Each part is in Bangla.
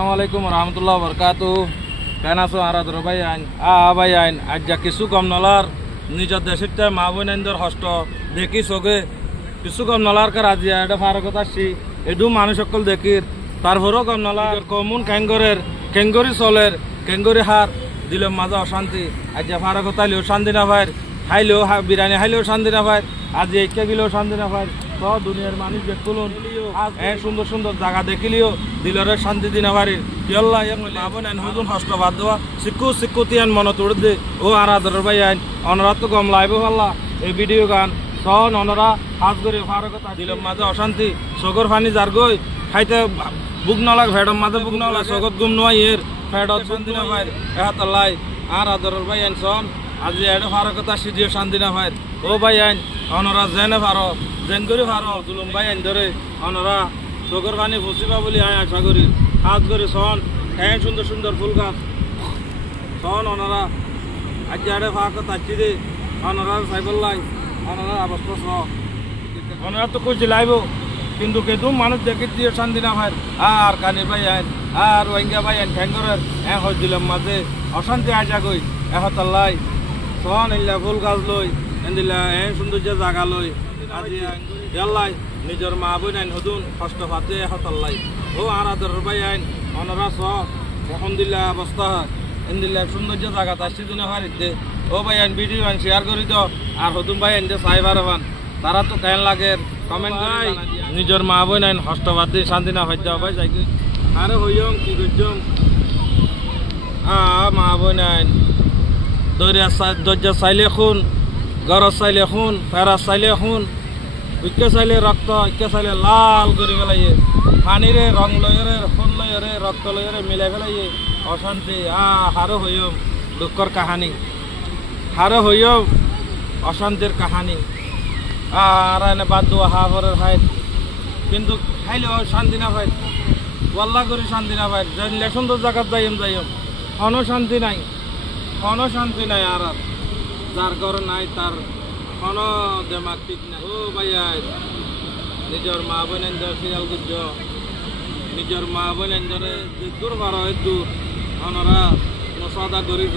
আসসালামাইকুম রহমতুল্লাহ বরকাত কেন আছো আরাদর ভাই আইন ভাই আইন আজ যা কিছু কম নলার নিজের দেশের মা বোনদের হস্ত দেখি চোখে কিছু কম নলার কার আজি এটা ফারকত আসছি এডু মানুষ সকল দেখির তারপরও কম নলার কমন কেঙ্গরি চলের কেঙ্গরি হার দিলের মাঝে অশান্তি আজ যা ফারকত আইলেও শান্তি না পায় খাইলেও বিরিয়ানি খাইলেও শান্তি না পায় আজি একে গেলেও শান্তি না পায় সব দুনিয়ার মানুষ দেখুন সুন্দর সুন্দর জায়গা দেখিলিও দিলরে শান্তি দিনা পারি কিয়ল্লা আবন আইন হুজুন হস্ত বাদ দেওয়া শিক্ষু তিয়ান মনে তোড় দে ও আর আদর ভাই আইন অনরা তো গম লাইব পাল্লা এই ভিডিও গান সন অনরা হাত করে ফারকতা দিলম মাঝে অশান্তি চোখর পানি যার গই খাইতে বুক নলাগ ভেড়ম মাঝে বুক নলাগ চোখত গুম নয় এর ফেডত শান্তি না পায় এহাতাল্লাই আর আদর ভাই আইন সন আজি এটা ফারকতা সিজিও শান্তি না পায় ও ভাই আইন অনরা জেনে পারো জেন করে পারো জুলুম ভাই আইন ধরে অনরা চোখের পানি ফুসিবা বলি আয় আশা করি হাত করে সন হ্যাঁ সুন্দর সুন্দর ফুল গাছ সন অনরা আজ আড়ে ফাঁকা তাচ্ছি দে অনরা সাইবল্লাই অনরা অবস্থা স অনরা তো কইছি লাইব কিন্তু কেতু মানুষ দেখে দিয়ে শান্তি না হয় আর কানির ভাই আইন আর ওয়াইঙ্গা ভাই আইন ঠ্যাঙ্গরের হয়ে দিলাম মাঝে অশান্তি আশা কই এহতাল্লাই সন ইল্লা ফুল গাছ লই এন্দিলা সৌন্দর্য জায়গা লই আজি ইয়াল্লাই নিজের মা বোন আইন হদুন কষ্ট পাতে হতাল্লাই ও আর আদর ভাই আইন অনরা এখন দিল্লা অবস্থা এন্দিল্লা সৌন্দর্য জায়গা তার সেদিনে হারিতে ও ভাই আইন ভিডিও আইন শেয়ার করি তো আর হদুন ভাই আইন চাই বারবান তারা তো কেন লাগে কমেন্ট ভাই নিজের মা বোন আইন কষ্ট পাতে শান্তি না হইতে ভাই যাই আরে হইম কি করছম মা বোন আইন দরজা চাইলে খুন গরজ চাইলে খুন ফেরাজ চাইলে খুন ইকে চাইলে রক্ত ইকে চাইলে লাল করে ফেলাইয়ে পানিরে রং লয়রে খুন লয়রে রক্ত লয়রে মিলাই ফেলাইয়ে অশান্তি হারো হইম দুঃখর কাহানি হারো হইম অশান্তির কাহানি আর এনে বাদ দেওয়া হাফরের হাইট কিন্তু খাইলেও শান্তি না পাই ওয়াল্লা করে শান্তি না পাই সুন্দর জায়গাত যাইম কোনো শান্তি নাই আর যার ঘর নাই তার কোনো দেমাগ ঠিক নাই ও ভাইয়া নিজের মা বোন সিরিয়াল করছ নিজের মা বোন দূর বার দূর অনরা মশাদা করিছ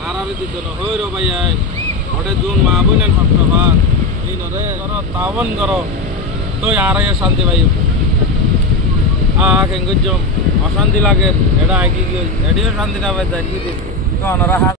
আর দিত না হই র ভাইয়া ওটা দূর মা বোন হস্তভাত এই নরে তাবন কর তুই আর শান্তি পাই কেন করছ অশান্তি লাগে এটা আগি গেল এটিও শান্তি না পাই যাই অনরা